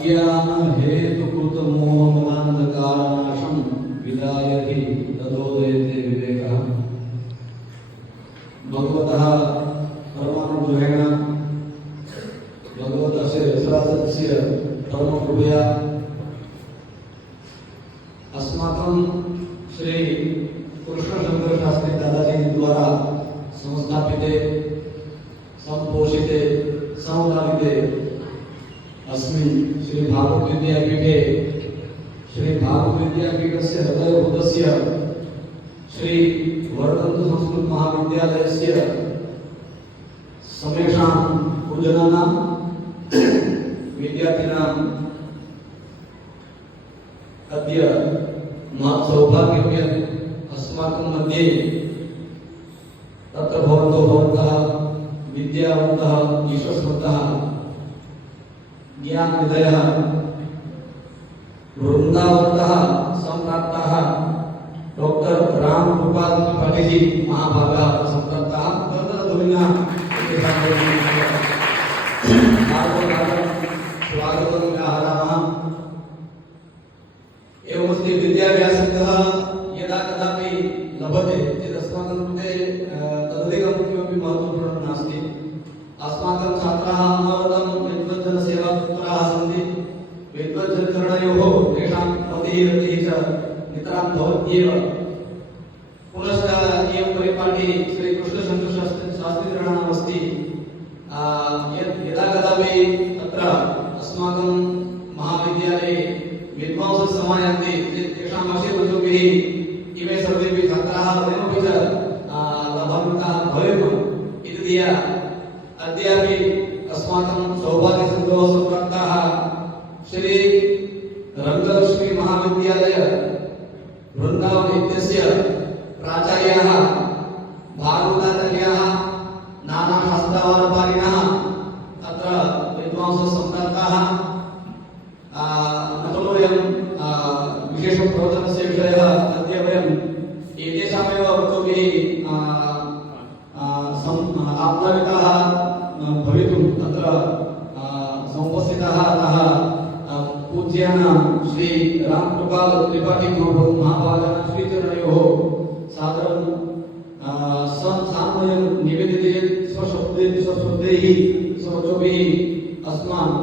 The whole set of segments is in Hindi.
अज्ञान हेतुकृत मोहमलांधकारनाशं विदायति तदोदयते विवेकः। भगवतः परमानुभवेन भगवतस्य रसराजस्य परमकृपया अस्माकं श्री कृष्णशंकर शास्त्री दादाजी द्वारा संस्थापिते संपोषिते संलालिते अस्मिन् श्री भागवत विद्यापीठे श्री भागवत विद्यापीठस्य हृदयभूतस्य श्री वर्धन्तु संस्कृत महाविद्यालयस्य समेषां पूजनानां विद्यार्थिनां अद्य महत् सौभाग्यं अस्माकं मध्ये तत्र भवन्तः विद्यावन्तः ईश्वरवन्तः ज्ञाननिधयः वृन्दावन्तः सम्प्राप्ताः डॉक्टर राम गोपाल त्रिपाठी जी महाभागाः सम्प्राप्ताः तदनुगुणेन स्वागतं व्याहरामः। एवमस्ति विद्याभ्यासतः यदा कदापि लभते चेत् अस्माकं कृते तदधिकं किमपि महत्त्वपूर्णं नास्ति। अस्माकं छात्राः अनवरतं विद्वज्जनसेवातत्पराः सन्ति। विद्वज्जनकरणयोः तेषां मतिः रतिः च नितरां भवत्येव। पुनश्च इयं परिपाठी श्री कृष्णशंकर शास्त्रीगणानाम् अस्ति। यदा कदापि तत्र अस्माकं महाविद्यालये विद्वांसः समायान्ति चेत् तेषाम् आशीर्वादोभिः इमे सर्वेपि छात्राः वयमपि च लाभान्विताः भवेयुः इति धिया अद्यापि अस्माकं सौभाग्यसिन्धोः सम्प्राप्ताः श्री रङ्गलक्ष्मी महाविद्यालय वृन्दावन इत्यस्य प्राचार्याः भागवताचार्याः नानाशास्त्रावारपारिणः अत्र विद्वांसः सम्प्राप्ताः। न खलु वयं विशेषप्रवचनस्य विषयः अद्य वयम् एतेषामेव वक्तव्यैः आप्लाविताः भवितुं तत्र समुपस्थिताः अतः पूज्यानां श्री रामकृपाल त्रिपाठी महाभागानां श्रीचरणयोः सादरं सान्वयं निवेद्यते यत् स्वशब्दैः स्ववचोभिः अस्मान्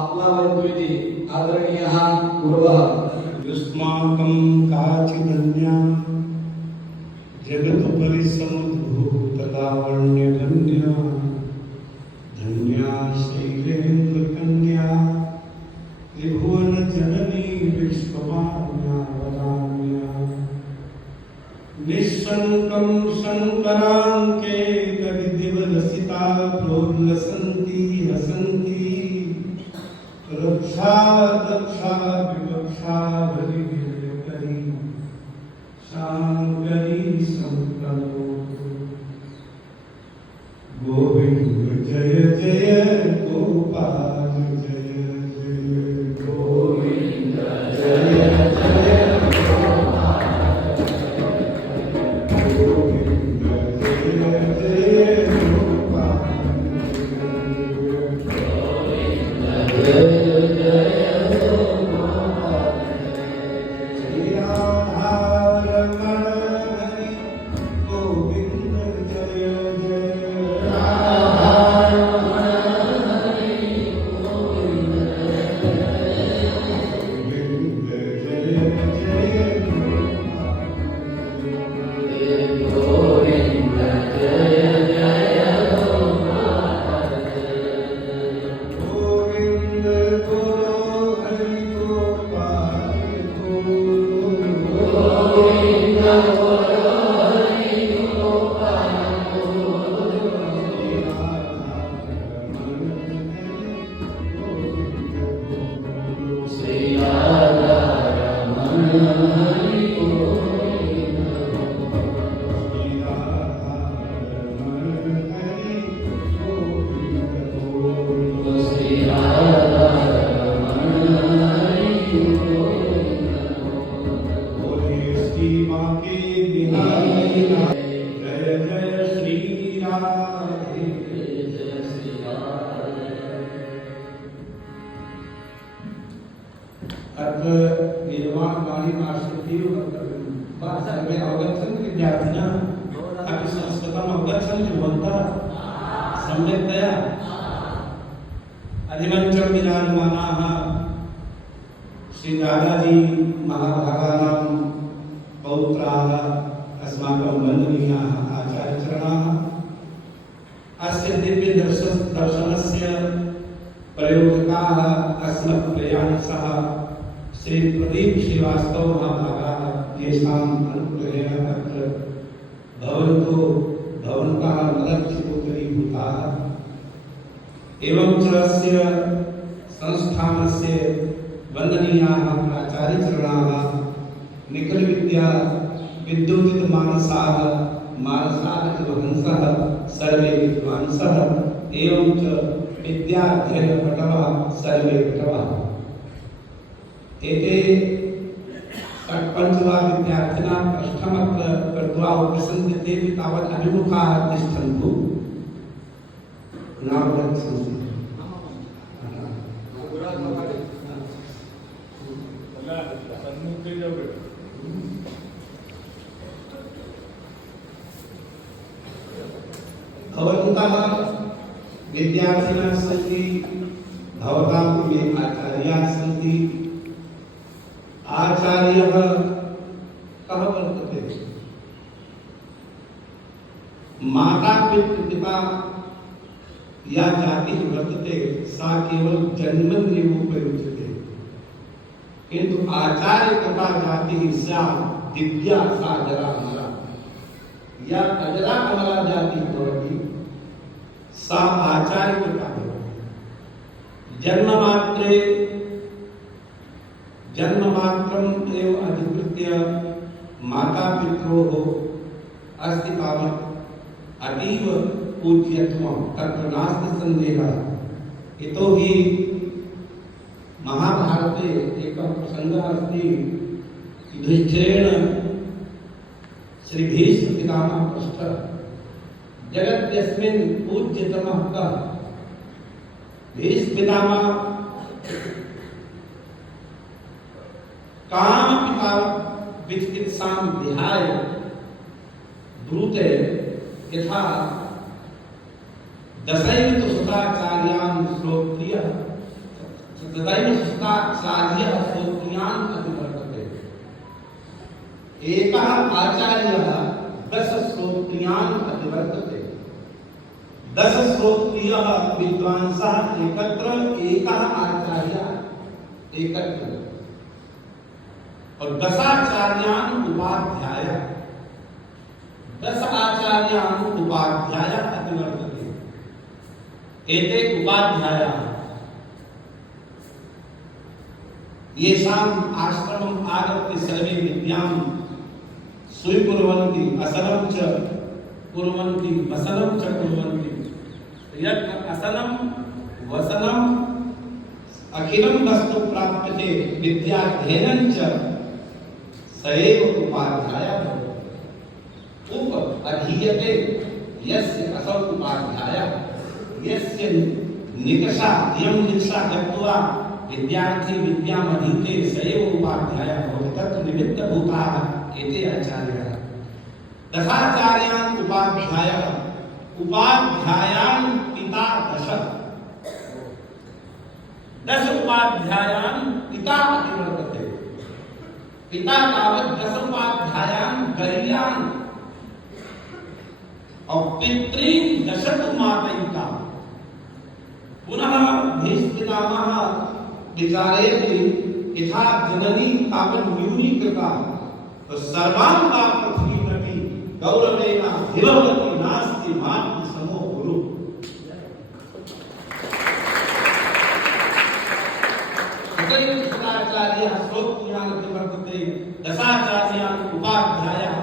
आप्लावयन्तु इति आदरणीयाः गुरवः। युष्माकं काचिदन्या जगदुपरि समुद्भूतलावण्यगन्या धन्या शैलेन्द्रकन्या त्रिभुवनजननी विश्वमान्या वदान्या निःशङ्कं शङ्कराङ्के कविदिवलसिता प्रोल्लसन्ति हसन्ति रक्षा दक्षा विवक्षा भरिभिर्यकरी शाङ्करी सम्प्रणो गोविन्द जय जय गोपाल जय जय गोविन्द जय जय गोपाल गोविन्द जय जय गोपाल गोविन्द जय जय अत्र गीर्वाणवाणी आश्रित्य सर्वे अवगच्छन्ति विद्यार्थिनः अपि संस्कृतम् अवगच्छन्ति भवन्तः सम्यक्तया अधिमञ्चं विराजमानाः श्री दादाजी महाभागानां पौत्राः अस्माकं वन्दनीयाः आचार्यचरणाः अस्य दिव्यदर्शनस्य प्रयोजकाः अस्मत्प्रयाणिसः श्री प्रदीप श्रीवास्तव महाभागाः येषाम् अनुग्रहेण अत्र भवन्तः मदर्थीभूताः एवं च अस्य संस्थानस्य वन्दनीयाः प्राचार्यचरणाः निखिलविद्या विद्युदितमानसाः मानसाः इव हंसः सर्वे विद्वांसः एवं च विद्याध्ययनपटवः सर्वे पटवः एते षट्पञ्चवा विद्यार्थिनः पृष्ठमत्र कृत्वा उपविशन्ति तेऽपि तावत् अभिमुखाः तिष्ठन्तु नावगच्छन्ति भवन्तः विद्यार्थिनः सन्ति भवतां ये आचार्याः सन्ति आचार्यः कः वर्तते माता पिता या जातिः वर्तते सा केवल जन्मन्येव उपयुज्यते किन्तु आचार्य तथा जातिः सा दिव्या सा जरामरा या अजरा अमरा जातिः भवति सा आचार्यता जन्ममात्रम् एव अधिकृत्य मातापित्रोः अस्ति तावत् अतीव पूज्यत्वं तत्र नास्ति सन्देहः यतोहि महाभारते एकः प्रसङ्गः अस्ति युधिष्ठिरेण श्री भीष्म पितामहः पृष्टः जगत्यस्मिन् पूज्यतमः कः भीष्म पितामहः कामपिता विचिकित्सां विहाय ब्रूते यथा दशैव तु सुताचार्यान् श्रोत्रियः तथैव सुताचार्यः श्रोत्रियान् अतिवर्तते एकः आचार्यः 10 श्रोत्रियान् अतिवर्तते 10 श्रोत्रियः विद्वांसः एकत्र एकः आचार्यः एकत्र और 10 आचार्यान् उपाध्यायः 10 आचार्यान् उपाध्यायः अतिवर्तते एते उपाध्यायाः येषाम् आश्रमम् आगत्य सर्वे विद्यां स्वीकुर्वन्ति असनं च कुर्वन्ति वसनं च कुर्वन्ति यत् असनं वसनं अखिलं वस्तु प्राप्यते विद्याध्ययनं च स एव उपाध्यायः भवति उप अधीयते यस्य असौ उपाध्यायः यस्य निकषा इयं निकषा गत्वा विद्यार्थी विद्याम् अधीते स एव उपाध्यायः भवति तत्र निमित्तभूताः एते आचार्याः 10 आचार्यान् उपाध्यायः उपाध्यायान् पिता 10 उपाध्यायान् पिता अतिवर्तते पिता तावत् 10 उपाध्यायान् गरीयान् और पितॄन् 10 तु मातयिता पुनः भीष्म पितामहः विचारयति यथा जननी तावत् न्यूनीकृता तो सर्वां वा पृथ्वीमपि गौरवेण विभवति नास्ति मातृ समो गुरु आचार्यः श्रोत्रियान् वर्तते 10 आचार्यान् उपाध्यायाः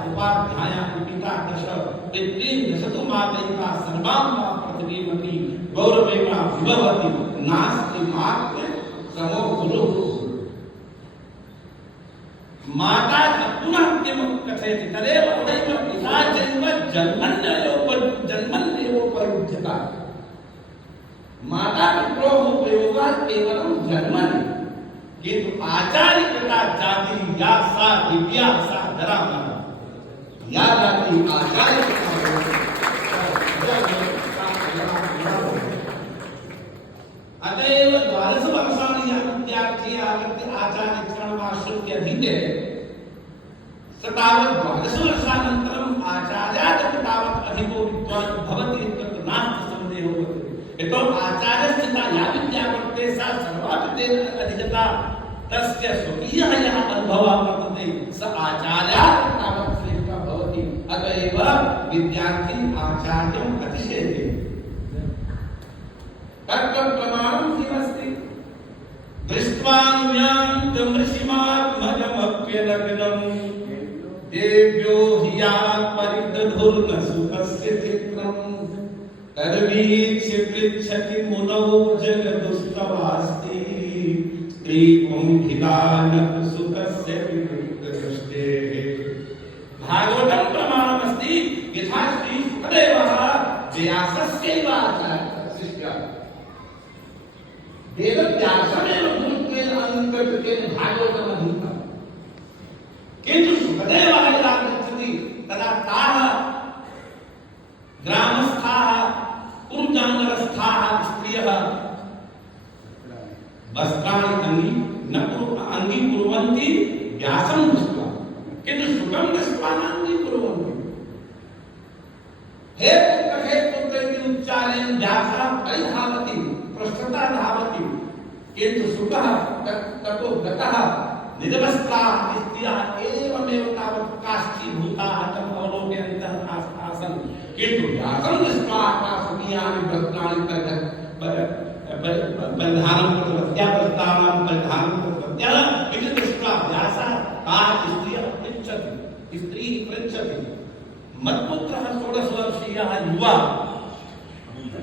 पिता 10 पितॄन् 10 तु मातयिता सर्वां वा पृथ्वीमपि गौरवेण विभवति नास्ति मातृ समो गुरु माता पुनः किं कथयति तदेव तदैव पिता जन्मन्येवोपयुज्यता माता पित्रोः उपयोगः केवलं जन्मनि किंतु आचार्य पिता जाति या सा दिव्या सा धरामना या जाति आचार्य पिता अतएव द्वादश वर्षाणि यः विद्यार्थी आगत्य आचार्यक्षणमाश्रित्य अधीते तावत् द्वादश वर्षानन्तरम् आचार्यादपि तावत् अधिको विद्वान् भवति इत्यत्र नास्ति सन्देहो वर्तते। यतो आचार्यस्य या विद्या वर्तते सा सर्वापि तेन अधिगता तस्य स्वकीयः यः अनुभवः वर्तते स आचार्यात् तावत् श्रेष्ठः भवति। अत एव विद्यार्थी आचार्यम् अतिशेते। तत्र प्रमाणं किमस्ति? दृष्ट्वान्यान्तमृषिमात्मजमप्यनग्नम् देव्यो हि परिदधुर्न सुखस्य चित्रम् तद्वीक्ष्य पृच्छति मुनौ जगदुस्तवास्ति स्त्रीपुंहितान सुखस्य विवृद्धदृष्टेः। भागवतं प्रमाणमस्ति यथा श्री सुखदेवः व्यासस्यैव आचार्यः वेदव्यासमेव गुरुत्वेन अनन्तकृतेन भागवतम् अधीतम्। किन्तु सुखदेवः यदा गच्छति तदा ताः ग्रामस्थाः कुरुजाङ्गरस्थाः स्त्रियः वस्त्राणि अङ्गीकुर्वन्ति व्यासं दृष्ट्वा, किन्तु सुखं दृष्ट्वा न अङ्गीकुर्वन्ति। हे पुत्र इति उच्चारेण व्यासः परिधावति, पृष्ठतः धावति, किन्तु सुखः ततो गतः निरवस्त्राः स्त्रियः एवमेव तावत् काष्ठीभूताः तम् अवलोकयन्तः आसन्। किन्तु व्यासं दृष्ट्वा स्वकीयानि वस्त्राणि परिधानं कृतवत्याः वस्त्राणां परिधानं कृतवत्याः इति दृष्ट्वा व्यासः ताः स्त्रियः पृच्छति मत्पुत्रः 16 वर्षीयः युवा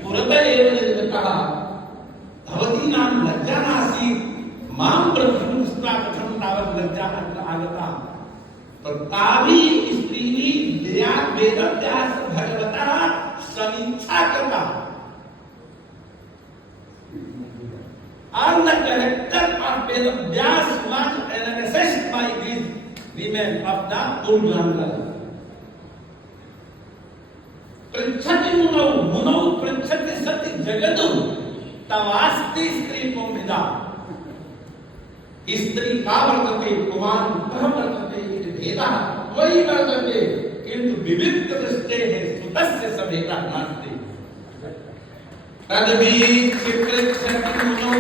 पुरतः एव निर्गतः भवतीनां लज्जा नासीत् मां प्रथमं दृष्ट्वा कथं तावत् लज्जा आगता। तथापि स्त्रीः वेदव्यास भगवतः समीक्षा कृता। And the character of Vedavyas was assessed by these women of the Urjangala. पृच्छति मुनौ पृच्छति सति जगदु तवास्ति स्त्री पुंहिता। स्त्री का वर्तते कुमार कः वर्तते इति भेदः त्वयि वर्तते, किन्तु विविक्त दृष्टेः सुतस्य स भेदः नास्ति। तद्वीक्ष्य पृच्छति मुनौ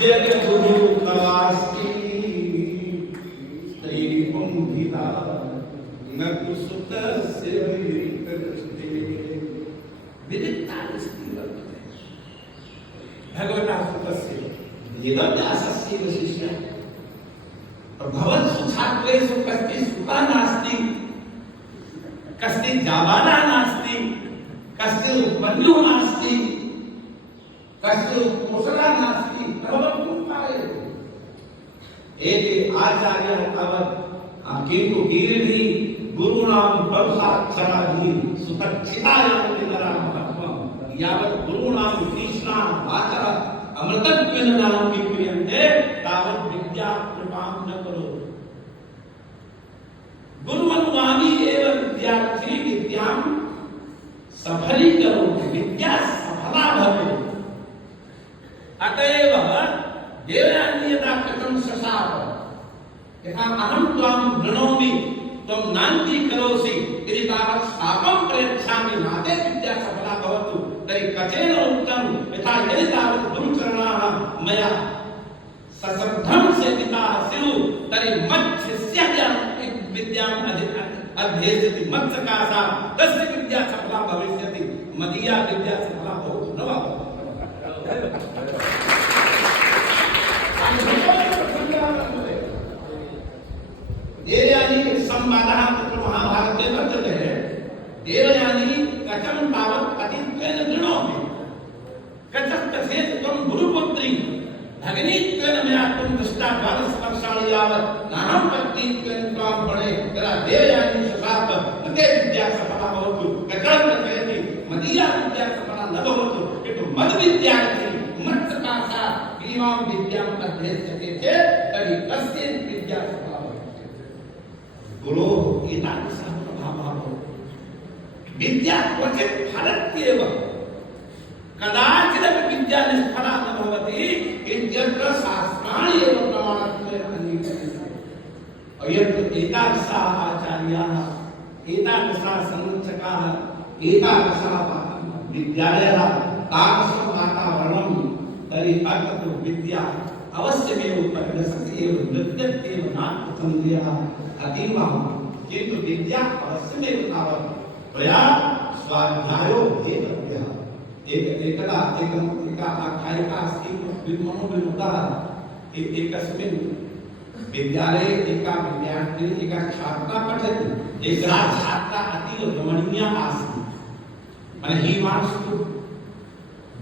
जगदुः तवास्ति स्त्री पुंहिता न तु सुतस्य विविक्त दृष्टेः। विविक्ता दृष्टिः वर्तते भगवतः सुतस्य वेदव्यासस्य शिष्यः। भवत्सु छात्रेषु कश्चित् सुता नास्ति, कश्चित् जाबाना नास्ति, कश्चित् उत्पन्नो नास्ति, कश्चित् कुशला नास्ति, भवन्तु कारयतु। एते आचार्याः तावत् किन्तु कीर्ति गुरूणां प्रसादादि सुतच्छितायां निरामहत्वं यावत् गुरूणां तीक्ष्णाः वाचः अमृतत्वेन नाङ्गीक्रियन्ते तावत् विद्या कृपां न करोतु। गुरुवनुगामी एव विद्यार्थी विद्यां सफलीकरोति, विद्या सफला भवेत्। अतएव देवयानी यदा कथं शशाप यथा अहं त्वां वृणोमि त्वं नाङ्गीकरोषि इति तावत् शापं प्रयच्छामि नाते विद्या सफला भवतु तर्हि कथेन उक्तं यथा यदि तावत् गुरुचरणाः मया सश्रद्धं सेविताः स्युः तर्हि मच्छिष्यः विद्याम् अध्येष्यति मत्सकाशा तस्य विद्या सफला भविष्यति, मदीया विद्या सफला भवतु न वा। देवयानी संवादः तत्र महाभारते वर्तते। देवयानी कथं तावत् पतित्वेन गृह्णामि, कथं कथेत् त्वं गुरुपुत्री भगिनीत्वेन मया त्वं दृष्टा 12 वर्षाणि यावत् नाहं पत्नीत्वेन त्वां वृणे तदा देवयानी शशाप न ते विद्या सफला भवतु। कथं कथयति मदीया विद्या सफला न भवतु, किन्तु मद्विद्यार्थी मत्सकाशा इमां विद्याम् अध्येष्यते चेत् तर्हि कस्य विद्या सफला भवति? गुरोः एतादृशः प्रभावः भवति। विद्या क्वचित् फलत्येव, कदाचिदपि विद्या निष्फला न भवति इत्यत्र शास्त्राणि एव प्रमाणत्वेन अङ्गीक्रियन्ते। अयत् एतादृशाः आचार्याः, एतादृशाः संरक्षकाः, एतादृशाः विद्यालयः, तादृशं वातावरणं, तर्हि अत्र विद्या अवश्यमेव परिणशति एव, नृत्यत्येव नाट्यसन्देहः अतीव। किन्तु विद्या अवश्यमेव तावत् त्वया स्वाध्यायो भेतव्यः। एकदा एका आख्यायिका अस्ति मनोविमुक्ता। एकस्मिन् विद्यालये एका विद्यार्थिनी, एका छात्रा पठति। एका छात्रा अतीव रमणीया आसीत्। And he wants to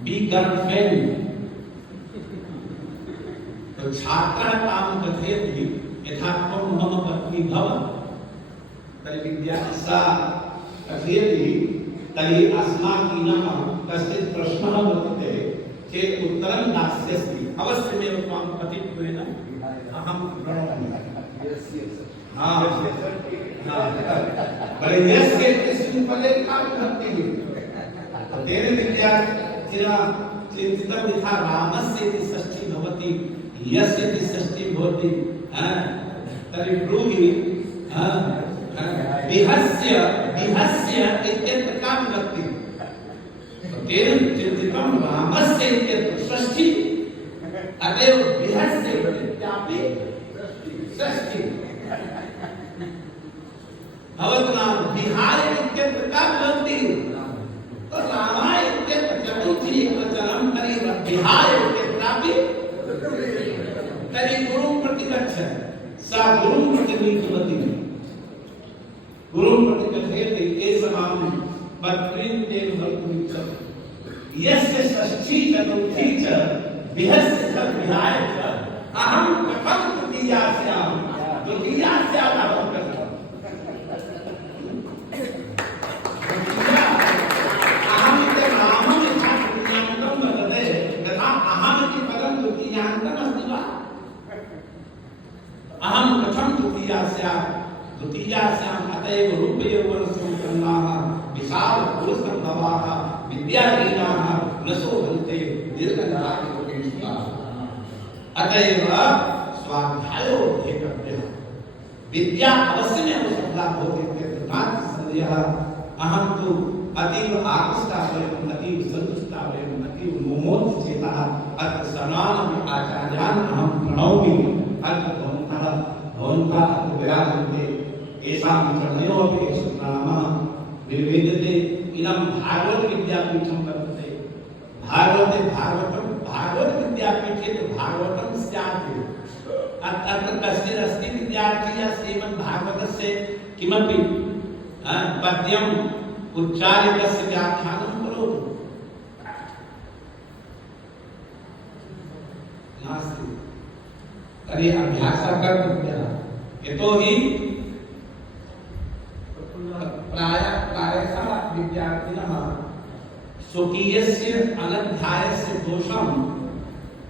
be girlfriend. तो छात्रा तां कथयति, यथा त्वं मम पत्नी भव। तर्हि विद्यार्थिनी कथयति, तर्हि अस्माकीनः कश्चित् प्रश्नः वर्तते चेत् उत्तरं दास्यसि। अवश्यमेव त्वां पतित्वेन अहं प्रणमामि। बले यस्य इत्यस्मिन् पदे का विभक्तिः? तेन विद्यार्थिना चिन्तितं यथा रामस्य इति षष्ठी भवति, यस्य इति षष्ठी भवति, तर्हि ब्रूहि विहस्य इत्यत्र का विभक्ति? तेन चिन्तितं रामस्य इत्यत्र षष्ठी, अतएव विहस्य इत्यापि षष्ठी। भवतना विहाय इत्यत्र का विभक्ति? तो रामाय इत्यत्र चतुर्थी एकवचनं, तर्हि विहाय इत्यत्रापि तर्हि गुरुं प्रतिगच्छ। सा गुरुं प्रतिगच्छति। गुरुं प्रतिगच्छति एषां पत्नीं तेन भवितुमिच्छति। यस्य षष्ठी चतुर्थी च विहस्य च विहाय च अहं कथं तृतीयास्याम् द्वितीयास्याम् अहं कथं द्वितीयास्याम् अतएव रूपयौवनसम्पन्नाः विशालपुरुषसम्भवाः विद्याहीनाः न शोभन्ते दीर्घकालयोगेषु। अतएव स्वाध्यायो भेतव्यः। विद्या अवश्यमेव सफला भवति इत्यत्र नास्ति सन्देहः। अहं तु अतीव आकृष्टः वयम्, अतीव सन्तुष्टः वयम्, अतीव मुमोदचेतः। अत्र सर्वानपि आचार्यान् अहं प्रणौमि। अत्र भवन्तः विराजन्ते, येषां चरणयोः येषु नामः विवेदते। इदं भागवत विद्यापीठं वर्तते। भागवत विद्यापीठे तु भागवतं स्यात्। अत्र कश्चित् अस्ति विद्यार्थी या श्रीमद्भागवतस्य किमपि पद्यम् उच्चार्य तस्य व्याख्यानं करोतु। नास्ति। तर्हि अभ्यासः कर्तव्यः। यतोहि प्रायशः विद्यार्थिनः स्वकीयस्य अनध्यायस्य दोषं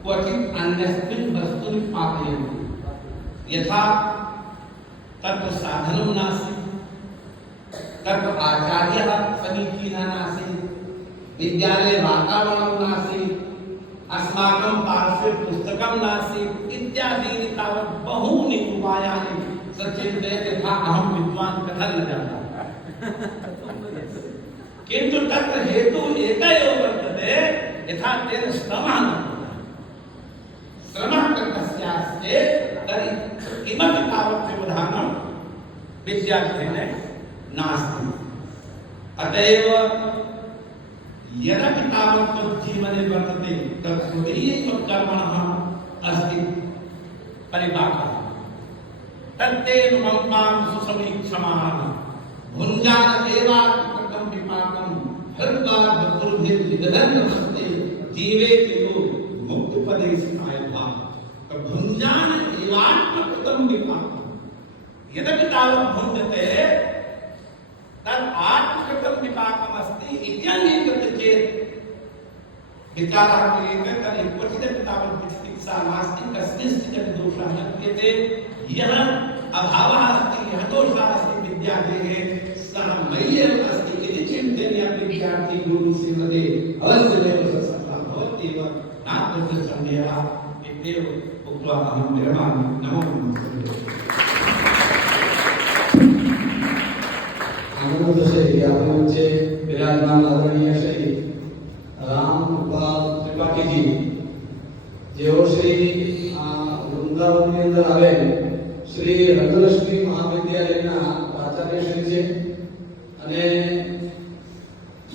क्वचित् अन्यस्मिन् वस्तुनि पातयन्ति। यथा तत्र साधनं नास्ति, तत्र आचार्यः समीचीनः नासीत्, विद्यालये वातावरणं नासीत्, अस्माकं पार्श्वे पुस्तकं नासीत् इत्यादीनि तावत् बहूनि उपायानि सचिन्तयति यथा अहं विद्वान् कथं न जाता। किन्तु तत्र हेतुः एकः एव वर्तते, यथा तेन श्रमः न कृतः। श्रमः कृतः स्यात् तर्हि किमपि तावत् व्यवधानं विद्यार्थीने नास्ति। अतएव यदपि तावत् जीवने वर्तते तत् हृदयेष्वकर्मणः अस्ति परिपाकः। तत्तेन मम्मां सुसमीक्षमाः भुञ्जान एवात्मकं विपाकं हृद्वार बकुर्भिर्विदधन्नस्ते जीवेति यो मुक्तोपदेशकाय भाव। तो भुञ्जान एवात्मकं विपाकं यदपि तावत् भुञ्जते तद् आत्मकृतं विपाकम् अस्ति इत्यङ्गीकृत्य चेत् विचारः क्रियते तर्हि क्वचिदपि तावत् विचिकित्सा चिकित्सामास्ति कस्मिंश्चित् दोषः न क्रियते यः अभावः अस्ति यः दोषः अस्ति विद्यादेहे सः मय्येव अस्ति इति चिन्तयन् विद्यार्थी गुरुः श्रीमते अवश्यमेव सफलः भवत्येव नात्र सन्देहः इत्येव उक्त्वा अहं विरमामि। नमो नमः। आनंद से आपके बच्चे विराजमान आदरणीय श्री राम गोपाल त्रिपाठी जी जेओ श्री वृंदावन ની અંદર આવે શ્રી રંગલક્ષ્મી મહાવિદ્યાલયના આચાર્ય શ્રી છે અને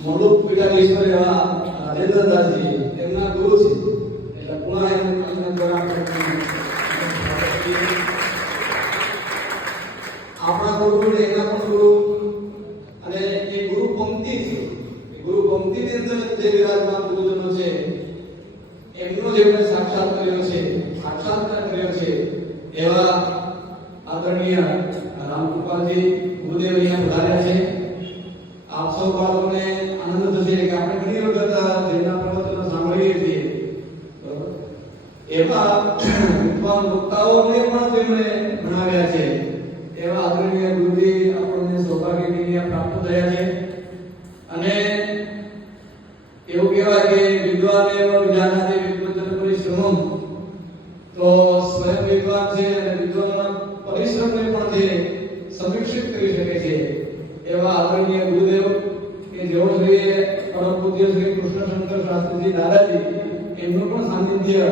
મોલુક પીઠાધીશ્વર એવા રાજેન્દ્રદાસજી તેમના ગુરુ છે એટલે પુનઃ એમનું અભિનંદન આપણા ગુરુ ને એના પણ ગુરુ અને એ ગુરુ પંક્તિ છે એ ગુરુ પંક્તિ ની અંદર જે વિરાજમાન ગુરુજનો છે એમનો જેમણે સાક્ષાત્કાર કર્યો છે એવા આદરણીય રામકૃપાલજી ગુરુદેવ અહીંયા પધાર્યા છે। આપ સૌ બાળકોને આનંદ થશે કે આપણે ઘણી વખત જેમના પ્રવચનો સાંભળીએ છીએ બરોબર એવા વિદ્વાન વક્તાઓને પણ તેમણે ભણાવ્યા છે એવા આદરણીય ગુરુજી આપણને સૌભાગ્યની પ્રાપ્ત થયા છે અને એવું કહેવાય કે વિદ્વાન એવ વિજાનાતિ વિદ્વજન પરિશ્રમમ તો સ્વયં વિદ્વાન છે અને વિદ્વાનના પરિશ્રમને પણ તે સમીક્ષિત કરી શકે છે એવા આદરણીય ગુરુદેવ કે જેઓ શ્રી પરમ પૂજ્ય શ્રી કૃષ્ણશંકર શાસ્ત્રીજી દાદાજી એમનું પણ સાનિધ્ય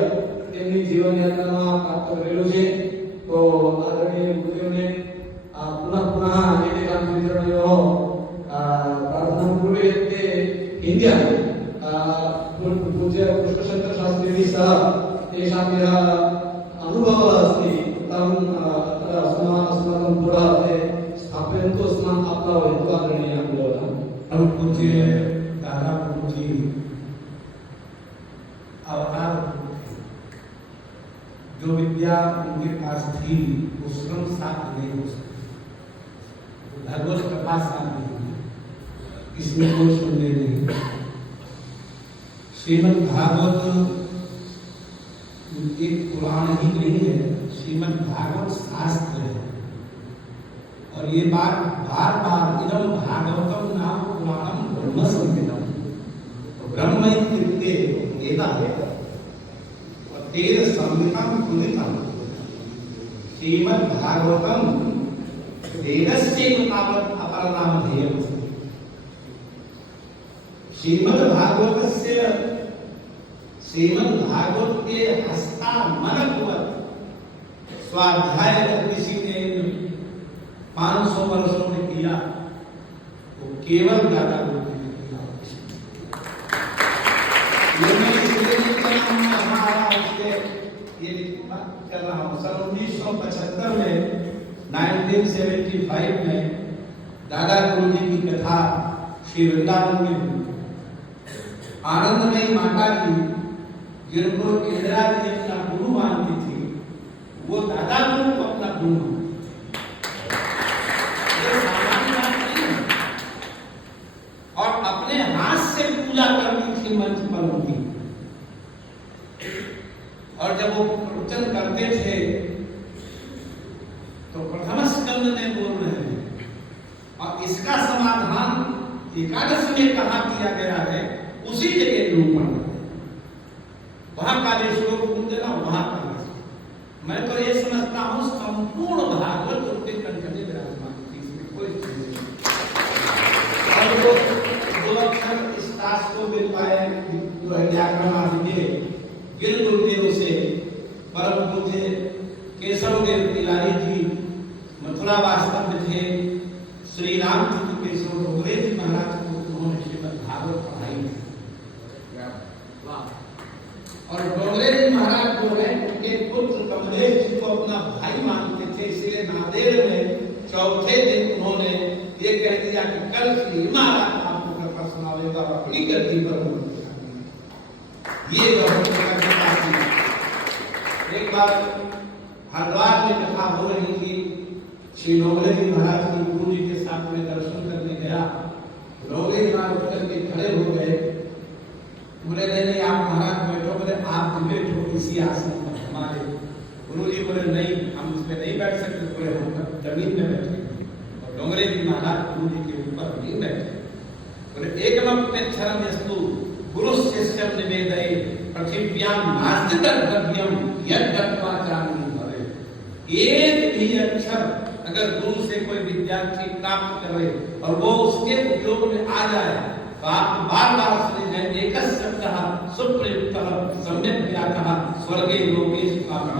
તેમની જીવન યાત્રામાં પ્રાપ્ત કરેલું છે। તો આદરણીય ગુરુદેવને પુનઃ એકાંત વિતરણયો प्रार्थना पूर्वे के इंडिया पूज्य कृष्णशंकर शास्त्री सह तेषां यः अनुभवः अस्ति तं अत्र अस्माकं पुरः स्थापयन्तु अस्मान् आप्लावयन्तु आदरणीयाः गुरवः। परम पूज्य दादा गुरु जी अवतार जो विद्या उनके पास थी वो श्रम साथ नहीं हो सकती, भगवत कृपा साथ नहीं, इसमें कोई संदेह नहीं। श्रीमद् भागवत एक पुराण ही नहीं है, श्रीमद् भागवत शास्त्र है और ये बात बार बार इदम भागवतम नाम पुराणम ब्रह्म संहितम ब्रह्म इत्युक्ते वेदा और तेन संहितम पुनितम श्रीमद् भागवतम वेदस्यैव तावत् अपरनाम ध्येयम्। श्रीमद्भागवत के हस्तामलकवत स्वाध्याय अगर किसी ने 500 वर्षों में किया तो केवल दादा गुरु जी ने किया। ये मैं इसलिए नहीं कर रहा हूँ, हमारा उसके ये बात कर रहा हूँ। सन 1975 में 1975 में दादा गुरु जी की कथा श्री वृंदावन में हुई। आनंदमयी माता जी जिनको इंदिरा जी अपना गुरु मानती थी वो दादा गुरु को अपना गुरु मानती। और अपने हाथ से पूजा करती थी मंच पर उनकी। और जब वो प्रवचन करते थे तो प्रथम स्कंद में बोल रहे हैं और इसका समाधान एकादश में कहा किया गया है उसी जगह निरूपण वहां का श्लोक ना वहां का मैं तो ये समझता हूं संपूर्ण भागवत उनके कंठ में विराजमान थी, इसमें कोई चीज नहीं। और वो दो अक्षर इस दास को मिल पाए व्याकरण आदि के गिर गुरुदेव से परम पूज्य केशव देव तिवारी जी मथुरा वास्तव में थे। श्री रामचंद्र केशव डोगरे जी महाराज को उन्होंने श्रीमद् भागवत पढ़ाई और डोगरे जी महाराज जो है उनके पुत्र कमलेश जी को अपना भाई मानते थे, इसलिए नांदेड़ में चौथे दिन उन्होंने ये कह दिया कि कल श्री महाराज आपको कथा सुनावेगा अपनी गद्दी पर। ये एक बार हरिद्वार में कथा हो रही थी, श्री डोगरे जी महाराज की गुरु जी के साथ में दर्शन करने गया। डोगरे जी महाराज उठ करके खड़े हो गए, बोले नहीं आप महाराज बैठो, बोले आप बैठो इसी आसन पर। हमारे गुरु जी बोले नहीं, हम उस पे नहीं बैठ सकते, बोले हम जमीन में बैठे। और डोंगरे जी महाराज गुरु जी के ऊपर नहीं बैठे, बोले एकमप्यक्षरम यस्तु गुरु शिष्यम निवेदये पृथिव्यां नास्ति तद्द्रव्यम यद्दत्वाचार्य भवे। एक भी अक्षर अगर गुरु से कोई विद्यार्थी प्राप्त करे और वो उसके उपयोग में आ जाए तो आप बार बार सुने जाए एक शब्द सुप्रयुक्त सम्यक व्याकः स्वर्गे लोके सुखावह।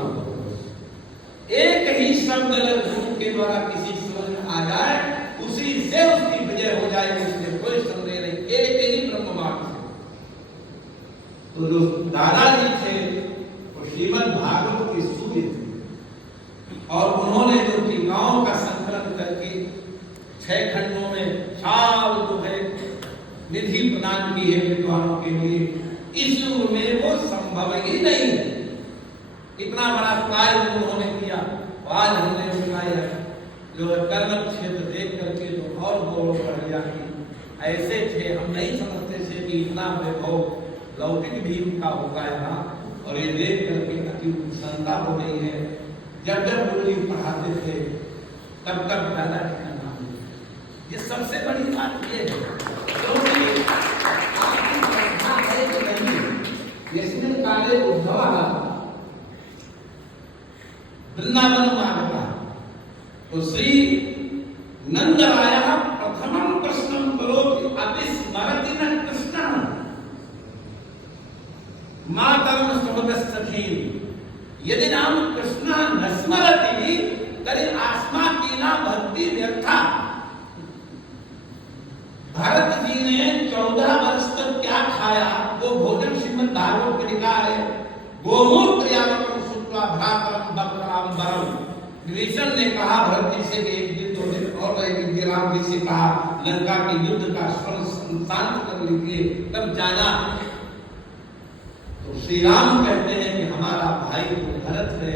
एक ही शब्द अगर गुरु के द्वारा किसी समझ में आ जाए उसी से उसकी विजय हो जाएगी, उसमें कोई संदेह नहीं, एक ही ब्रह्म वाक्य से। तो जो दादाजी थे वो श्रीमद् भागवत के सूर्य थे और उन्होंने जो टीकाओं का संकलन करके 6 खंडों में साल जो है निधि प्रदान की है विद्वानों के लिए, इस युग में वो संभव ही नहीं है। इतना बड़ा कार्य उन्होंने किया। आज हमने सुनाया जो कर्म क्षेत्र देख करके तो और गौरव बढ़ गया कि ऐसे थे, हम नहीं समझते थे कि इतना वैभव लौकिक भी उनका होगा यहाँ, और ये देख करके अति प्रसन्नता हो गई है। जब जब गुरु जी पढ़ाते थे तब तब दादाजी का नाम लिया। ये सबसे बड़ी बात ये है इसमें काले उद्धव वृंदावन मार्ग तो श्री नंदराय प्रथमं प्रश्नं करोति अति स्मरति न कृष्णं मातरं सहोदरसखीं यदि नाम कृष्ण न स्मरति तर्हि अस्माकीना भक्ति व्यर्था। भरत जी ने 14 वर्ष तक क्या खाया वो भोजन श्रीमद् भागवत में लिखा है। गोमूत्र यावकं शुक्ला भ्रातरं बक्राम्बरम। विभीषण ने कहा भरत जी से कि एक दिन 2 दिन और रहेगी, राम जी से कहा लंका के युद्ध का स्वर शांत कर लीजिए तब जाना। तो श्री राम कहते हैं कि हमारा भाई तो भरत है,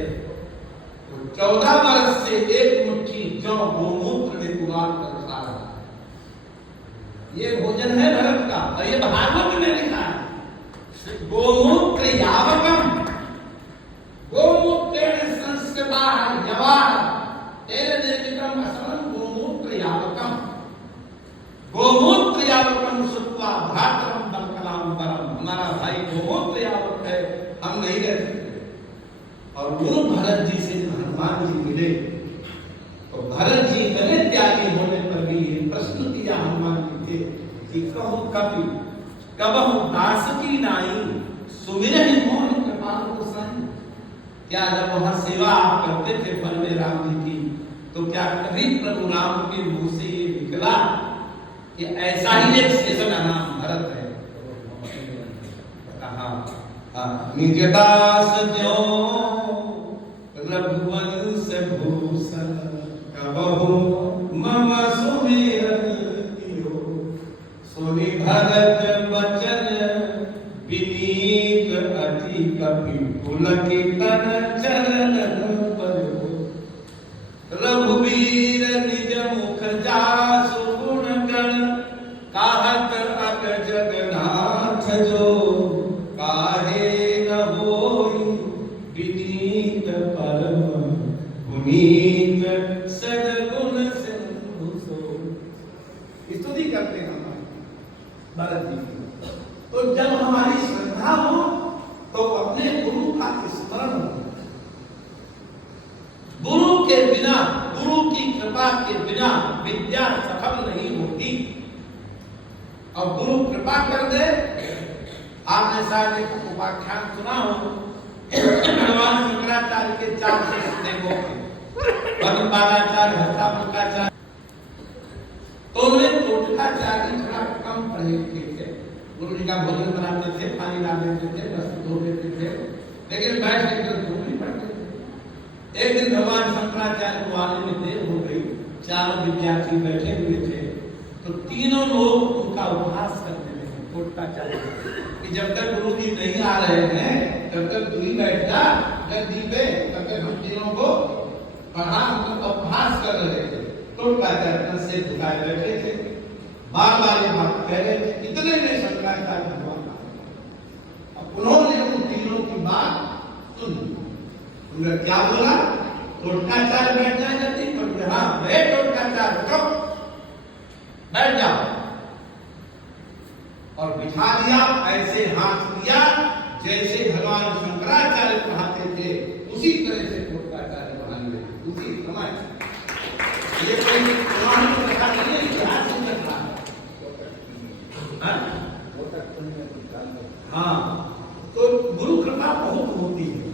तो 14 वर्ष से एक मुट्ठी जौ गोमूत्र में पुराण कर खा रहा, ये भोजन है भरत का। और ये भागवत में लिखा है गोमूत्र यावकम गोमूत्रेण संस्कृताः यवाः तेन निर्मितं असमं गोमूत्र यावकम। गोमूत्र यावकम शुक्ला भ्रातरं बल्कलाम्बरम। हमारा भाई गोमूत्र यावक है, हम नहीं रह सकते। और गुरु भरत जी से हनुमान जी मिले तो भरत जी इतने त्यागी होने पर भी ये प्रश्न किया हनुमान जी के कि कहो कपि कबहु दास की नाई सुमिरहि मोहि कृपाल गोसाई। क्या जब वहां सेवा आप करते थे वन में राम जी की तो क्या कभी प्रभु राम के मुंह से ये निकला कि ऐसा ही एक शेषन नाम भरत है? निज दास जो रघुवंश भूषण कबहु मम सुमिरन कियो सुनि भरत बचन विनीत अति कपि पुलकितन चरण परो। रघुवीर निज मुख जासु गुण गण कहत अग जगन्नाथ जो काहे न होई विनीत परम पुनीत सद्गुण सिंधु सो। स्तुति करते हैं भरत जी की। तो जब हमारी श्रद्धा हो तो अपने गुरु का स्मरण हो। गुरु के बिना, गुरु की कृपा के बिना विद्या सफल नहीं होती। और गुरु कृपा कर दे, आपने शायद एक उपाख्यान सुना हो भगवान शंकराचार्य के 4 शिष्य थे वो भगवानाचार्य हस्तामुखाचार्य। तो उन्हें टोटकाचार्य थोड़ा कम पढ़े लिखे थे। गुरु जी का भोजन बनाते थे, पानी डाल देते थे, वस्त्र धो देते थे, लेकिन बैठ कर धूप नहीं पड़ते थे। एक दिन भगवान शंकराचार्य को आने में देर हो गई, 4 विद्यार्थी बैठे हुए थे, तो तीनों लोग उनका उपहास करते थे टोटकाचार्य कि जब तक गुरु जी नहीं आ रहे हैं तब तक तू ही बैठ जा गद्दी पे, तब तक हम तीनों को पढ़ा, उनको उपहास कर रहे थे। टोटकाचार्य से झुकाए बैठे थे, बार बार ये बात कह रहे थे। इतने में शंकराचार्य भगवान आए। अब उन्होंने उन तीनों की बात सुन, मगर क्या बोला? टोटकाचार्य बैठ जाए जल्दी पर, हाँ वे टोटकाचार्य तो बैठ जाओ, और बिठा दिया, ऐसे हाथ दिया जैसे भगवान शंकराचार्य पढ़ाते थे उसी तरह से टोटकाचार्य पढ़ाएंगे उसी समय। ये कोई पुरानी कथा नहीं है, इतिहास से चल रहा है। हाँ, तो गुरु कृपा बहुत होती है,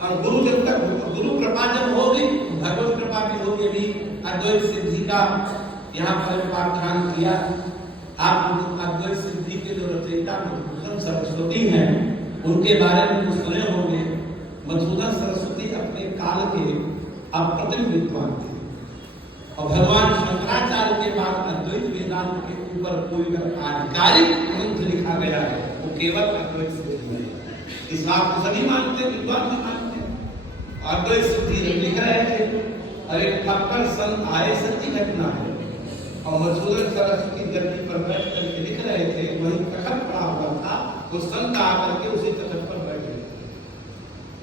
और गुरु जब तक गुरु कृपा जब होगी भगवत कृपा भी होगी। अभी अद्वैत सिद्धि का यहाँ पर पाठ्यान किया। आप अद्वैत सिद्धि के जो रचयिता मधुसूदन सरस्वती हैं उनके बारे में तो सुने होंगे। मधुसूदन सरस्वती अपने काल के अप्रतिम विद्वान थे, और भगवान शंकराचार्य के बाद अद्वैत वेदांत के ऊपर कोई आधिकारिक ग्रंथ लिखा गया है वो केवल अद्वैत सिद्धि है। इस बात को सभी मानते, विद्वान भी मानते। अद्वैत सिद्धि लिख रहे थे, अरे ठक्कर संत आए सच्ची घटना है, और मधुसूदन सरस्वती गद्दी पर बैठ करके लिख रहे थे, वही तखत पड़ा हुआ था, वो संत आकर के उसी तखत पर बैठ गए,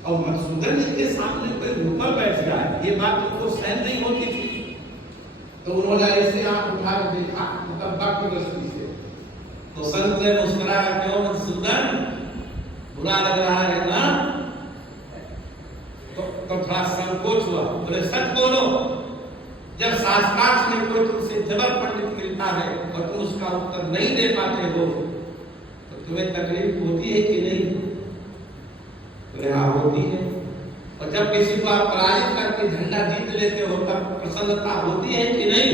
और मधुसूदन जी के सामने कोई ऊपर बैठ जाए ये बात उनको सहन नहीं होती थी। तो उन्होंने ऐसे आंख उठा कर देखा, मतलब भक्त दृष्टि से, तो संत ने मुस्कुराया, क्यों मधुसूदन बुरा लग रहा है ना? तो थोड़ा संकोच हुआ, बोले सच बोलो, जब शास्त्रार्थ में कोई तुमसे जबर पंडित मिलता है और तुम उसका उत्तर नहीं दे पाते हो तो तुम्हें तकलीफ होती है कि नहीं? बोले हाँ होती है। और जब किसी को आप पराजित करके झंडा जीत लेते हो तब प्रसन्नता होती है कि नहीं?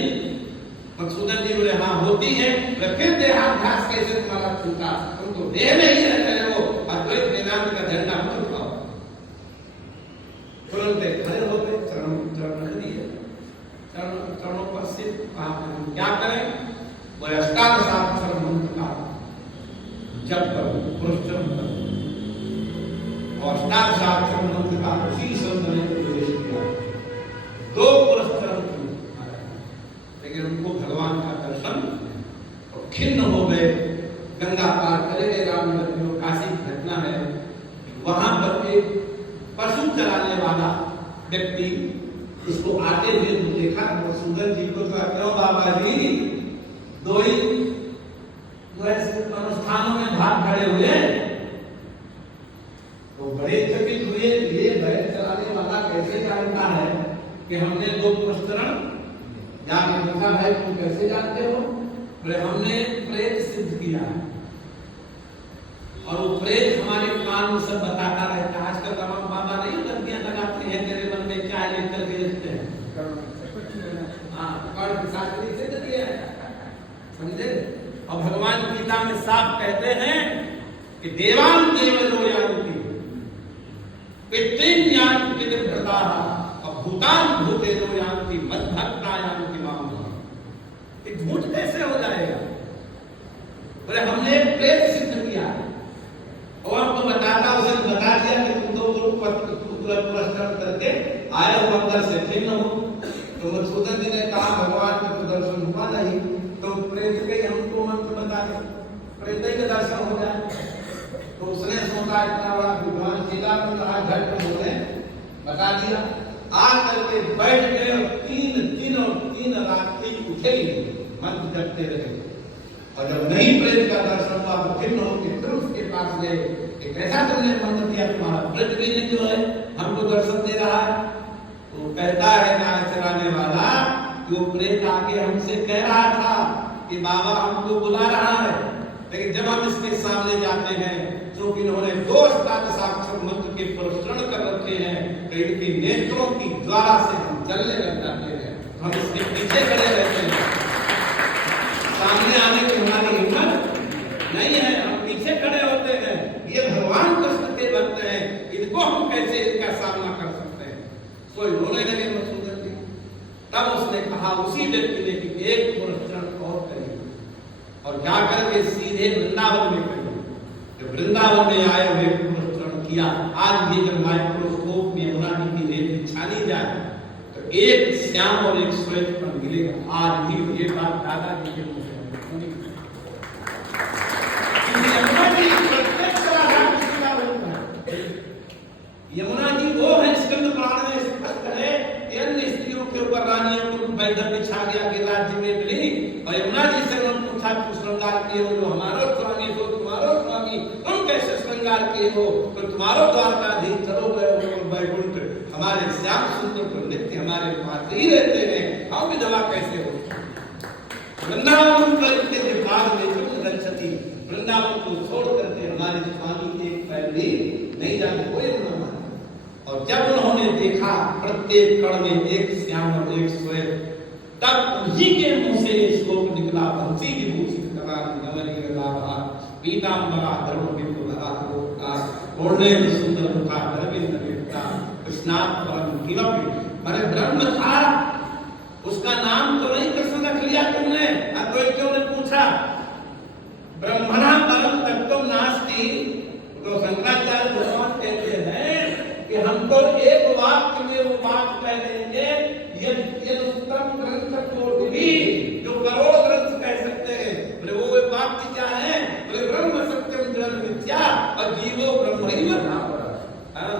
मधुसूदन जी बोले हाँ होती है। फिर देहाध्यास कैसे तुम्हारा छूटा? तुम तो देह में ही रहते हो, अद्वैत वेदांत का झंडा मत उठाओ। तुरंत खड़े होते, चरण रख दिए, चरणों पर से क्या करें? बोले अष्टादशाक्षर मंत्र का जप करो, पुरस्चरण करो, और अष्टादशाक्षर मंत्र का उसी संत ने उपदेश किया। 2 पुरस्चरण किए, लेकिन उनको भगवान का दर्शन और खिन्न हो गए। गंगा पार चले गए, रामनगर में काशी की घटना है, वहां पर एक पशु चलाने वाला व्यक्ति उसको आते हुए तो देखा, मधुसूदन जी को कहा, क्यों बाबा जी दो ही अनुष्ठानों में भाग खड़े हुए? तो बड़े चकित हुए, ये बैल चलाने वाला कैसे जानता है कि हमने 2 पुरस्चरण जाने देखा? भाई तुम कैसे जानते हो? बोले हमने प्रेत सिद्ध किया है, और वो प्रेत हमारे कान में सब बताता रहता है। आजकल तमाम बाबा नहीं लड़कियां लगाते हैं, तेरे मन में क्या लेकर के रखते हैं, समझे? और भगवान गीता में साफ कहते हैं कि देवान देवलो यान्ति पितृन यान्ति विदभ्रताः और भूतान भूतेनो यान्ति मद्भक्ता यान्ति माम। ये झूठ कैसे हो जाएगा? बोले हमने प्रेत सिद्ध किया, और आपको बताता, उसने बता दिया कि तुम तो पुरस्कार करके आए हो, अंदर से खिन्न हो। तो मधुसूदन जी ने कहा भगवान का तो दर्शन हुआ नहीं, तो प्रेत के हमको मंत्र बता दे, प्रेत का दर्शन हो जाए। तो उसने सोचा इतना बड़ा विद्वान सीता में कहा घर में बोले, बता दिया। आ करके बैठ गए और 3 दिन और 3 रात्रि उठे ही नहीं, मंत्र जपते रहे। और जब नहीं प्रेत का दर्शन हुआ तो खिन्न होकर फिर उसके पास गए, एक ऐसा तुमने मंत्र किया, तुम्हारा प्रेत भी जो है हमको दर्शन दे रहा है। तो कहता है नाय चलाने वाला कि वो प्रेत आके हमसे कह रहा था कि बाबा हमको बुला रहा है, लेकिन जब हम इसके सामने जाते हैं क्योंकि इन्होंने 2 अष्टादशाक्षर मंत्र के पुरस्चरण कर रखे हैं, तो इनके नेत्रों की ज्वाला से हम जलने लग जाते हैं, हम इसके पीछे खड़े रहते हैं, सामने आने की हमारी हिम्मत नहीं है, हम पीछे खड़े होते हैं। ये भगवान कृष्ण के भक्त हैं, इनको हम कैसे इनका सामना कर सकते हैं? तो रोने लगे मधुसूदन जी। तब उसने कहा, उसी व्यक्ति ने कि एक पुरस्चरण और करिए, और जाकर के सीधे वृंदावन में करिए। जब वृंदावन में आए हुए पुरस्चरण किया, आज भी जब माइक्रोस्कोप में यमुना जी की रेत छानी जाए तो एक श्याम और एक श्वेत पर मिलेगा। आज भी ये बात दादाजी के मुंह से यमुना जी वो है इधर बिछा गया गिरिराज जी में मिली और यमुना जी से उन्होंने पूछा तू श्रृंगार किए हो जो हमारो स्वामी हो तुम्हारो स्वामी तुम कैसे श्रृंगार किए हो तो तुम्हारो द्वारकाधीश चलो गए वैकुंठ हमारे श्याम सुंदर तो नित्य हमारे पास ही रहते हैं हम विधवा कैसे हो वृंदावन करके विभाग में जो रक्षती वृंदावन को छोड़ करके हमारे स्वामी एक पैर भी नहीं जाने कोई न माने और जब उन्होंने देखा प्रत्येक कण में एक श्याम और एक श्वेत तब उन्हीं के मुंह से श्लोक निकला बंसी विभूषित करा नवनीर लाभा पीतांबरा धर्म विपुला रोका ओढ़ने सुंदर मुखा अरविंद नेत्रा कृष्णात् परम किमपि अरे ब्रह्म था उसका नाम तो नहीं कृष्ण रख लिया तुमने अद्वैतियों ने पूछा ब्रह्मणा परम तत्व नास्ति तो शंकराचार्य भगवान कहते हैं कि हम तो एक वाक्य में वो बात कह देंगे ये उत्तम ग्रंथ को भी जो करोड़ ग्रंथ कह सकते हैं बोले वो एक वाक्य क्या है बोले ब्रह्म सत्यम जगत मिथ्या और जीवो ब्रह्मैव नापरः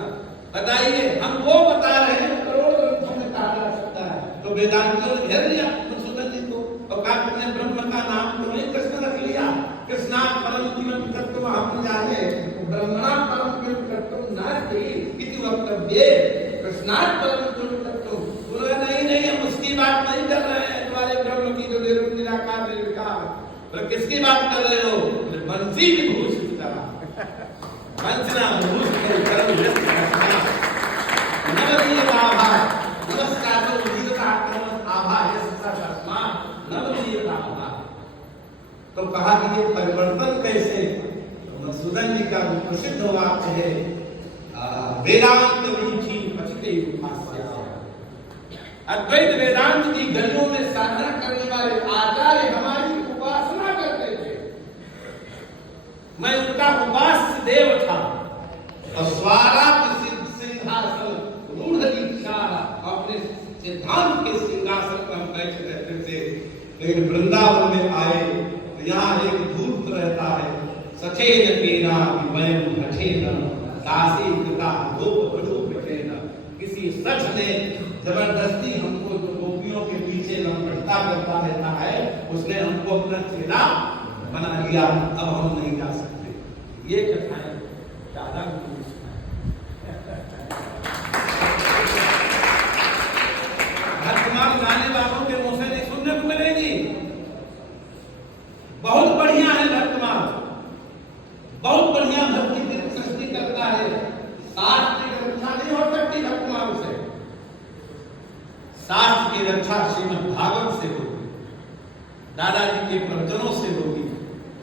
बताइए हम वो बता रहे हैं करोड़ ग्रंथों में कहा जा सकता है तो वेदांतियों ने घेर लिया मधुसूदन जी को और कहा तुमने ब्रह्म का नाम तो नहीं कृष्ण रख लिया कृष्णात् परम किम तत्त्वम् हम जाने ब्रह्मणा परम किम तत्त्वम् नास्ति इति वक्तव्ये कृष्णात् परम किम तत्त्वम् बोले नहीं हम उसकी बात नहीं कर रहे हैं तुम्हारे ब्रह्म की जो निराकार निर्विकार बोले किसकी बात कर रहे हो बोले बंसी विभूषित करा वंशना विभूषित करा नवनीय लाभा नमस्कार तो उदिता आभा यस्सा शर्मा नवनीय लाभा तो कहा कि ये परिवर्तन कैसे मधुसूदन जी का प्रसिद्ध वाक्य है वेदांत रुचि पचते उपास्य अद्वैत वेदांत की गलियों में साधना करने वाले आचार्य हमारी उपासना करते थे मैं उनका उपास्य देव था और स्वारात सिंहासन रूढ़ दीक्षा अपने सिद्धांत के सिंहासन पर बैठ रहते थे लेकिन वृंदावन में आए तो यहाँ एक धूर्त रहता है सचेत केना विवयम हठेन दासी कृता लोक प्रलोभेन किसी शख्स ने जबरदस्ती हमको जो गोपियों के पीछे लंपटता करता रहता है उसने हमको अपना चेला बना लिया अब हम नहीं जा सकते ये कथाएं दादा भक्तमाल गाने वालों के मुंह से नहीं सुनने को मिलेगी बहुत बढ़िया है भक्तमाल बहुत बढ़िया भक्ति की सृष्टि करता है शास्त्र की रक्षा नहीं हो सकती भक्तमाल से शास्त्र की रक्षा श्रीमद् भागवत से होगी दादाजी के प्रवचनों से होगी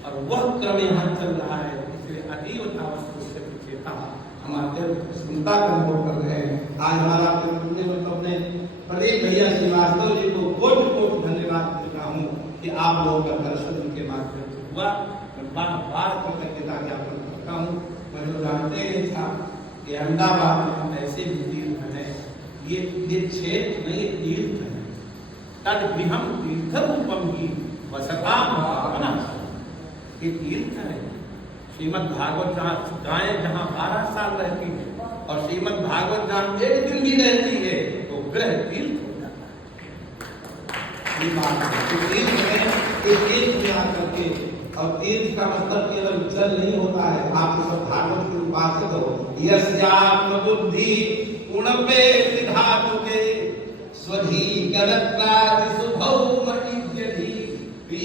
और वह क्रम यहाँ चल रहा है इसलिए अतीव अवस्था से पीछे था हम अत्यंत चिंता का अनुभव कर रहे हैं आज हमारा अपने बड़े भैया श्रीवास्तव जी को कोटि कोटि धन्यवाद देता हूँ कि आप लोगों का दर्शन उनके माध्यम से हुआ मैं बार बार कृतज्ञता ज्ञापन करता हूँ मुझे जानते हैं था कि अहमदाबाद में ऐसे भी तीर्थ हैं ये क्षेत्र नहीं तीर्थ है तद गृहम तीर्थ रूपम ही वसता भावना ये तीर्थ है श्रीमद् भागवत जहाँ गायें जहाँ 12 साल रहती है और श्रीमद् भागवत जहाँ एक दिन भी रहती है तो ग्रह तीर्थ हो जाता है ये बात है तीर्थ है तीर्थ में आकर के और तीर्थ का मतलब केवल जल नहीं होता है आप सब भागवत के उपासक हो यस्यात्म बुद्धि उणपे सिद्धातुके स्वधी कलत्रादि सुभौम इत्यधि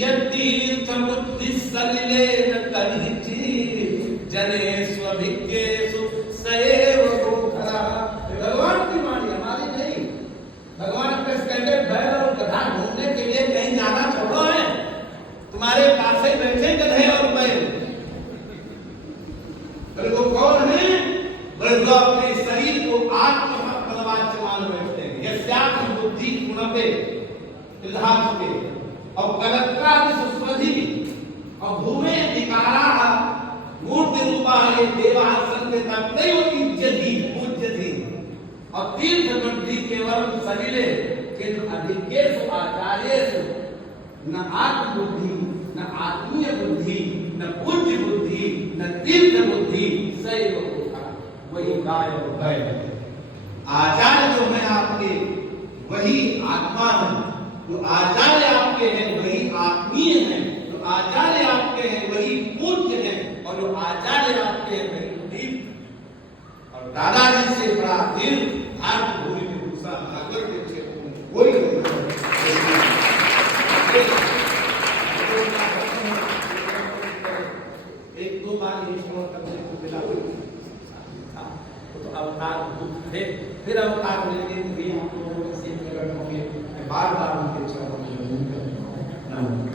यतीर्थ बुद्धि सलिले न करिचि जने स्वभिज्ञेषु सएव गोखरा भगवान की वाणी हमारी नहीं भगवान का स्टैंडर्ड बैल और गधा घूमने के लिए कहीं जाना छोड़ो है तुम्हारे पास ही बैठे गधे और बैल पर वो कौन है जो अपने शरीर को आत्मसत्वाच मान बैठते हैं यस्यात्म बुद्धि गुणपे सिद्धांत के और कलत्रा सुस्वधि और भूमे विकारा मूर्ति रूपा है देवाः संकेता दैव इज्जति पूज्यति और तीर्थ बुद्धि केवल सलिले किंतु अधिकेषु आचार्येषु न आत्म बुद्धि न आत्मीय बुद्धि न पूज्य बुद्धि न तीर्थ बुद्धि सैव होता वही गाय और बैल आचार्य जो है आपके वही आत्मा है जो आचार्य आपके हैं वही आत्मीय हैं, जो आचार्य आपके हैं वही पूज्य हैं, और जो आचार्य आपके हैं वही दीप। और दादाजी से बड़ा दिल भारत भूमि में दूसरा नागरिक के क्षेत्र में कोई नहीं। एक दो बार ये श्रवण करने को मिला तो अवतार बुद्ध थे, फिर अवतार लेके भी आप लोगों को सीख कर रखोगे, बार बार उनके चरणों में नमन करें।